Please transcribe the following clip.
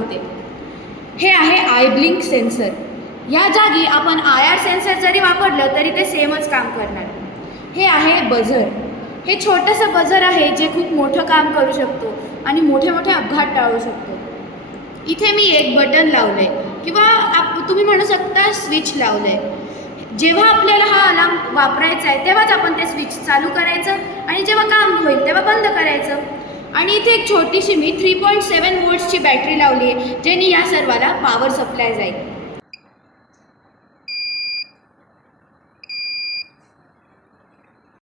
दाखवते. हे आहे आय ब्लिंक सेन्सर. या जागी आपण IR सेन्सर जरी वापरलं तरी ते सेमच काम करणार. हे आहे बझर. हे छोटंसं बझर आहे जे खूप मोठं काम करू शकतो आणि मोठे मोठे अपघात टाळू शकतो. इथे मी एक बटन लावलं आहे किंवा तुम्ही म्हणू शकता स्विच लावलं आहे. जेव्हा आपल्याला हा अलार्म वापरायचा आहे तेव्हाच आपण ते स्विच चालू करायचं आणि जेव्हा काम होईल तेव्हा बंद करायचं. आणि इथे एक छोटीशी मी 3.7 व्होल्ट्सची बॅटरी लावली आहे ज्याने या सर्वाला पॉवर सप्लाय जाईल.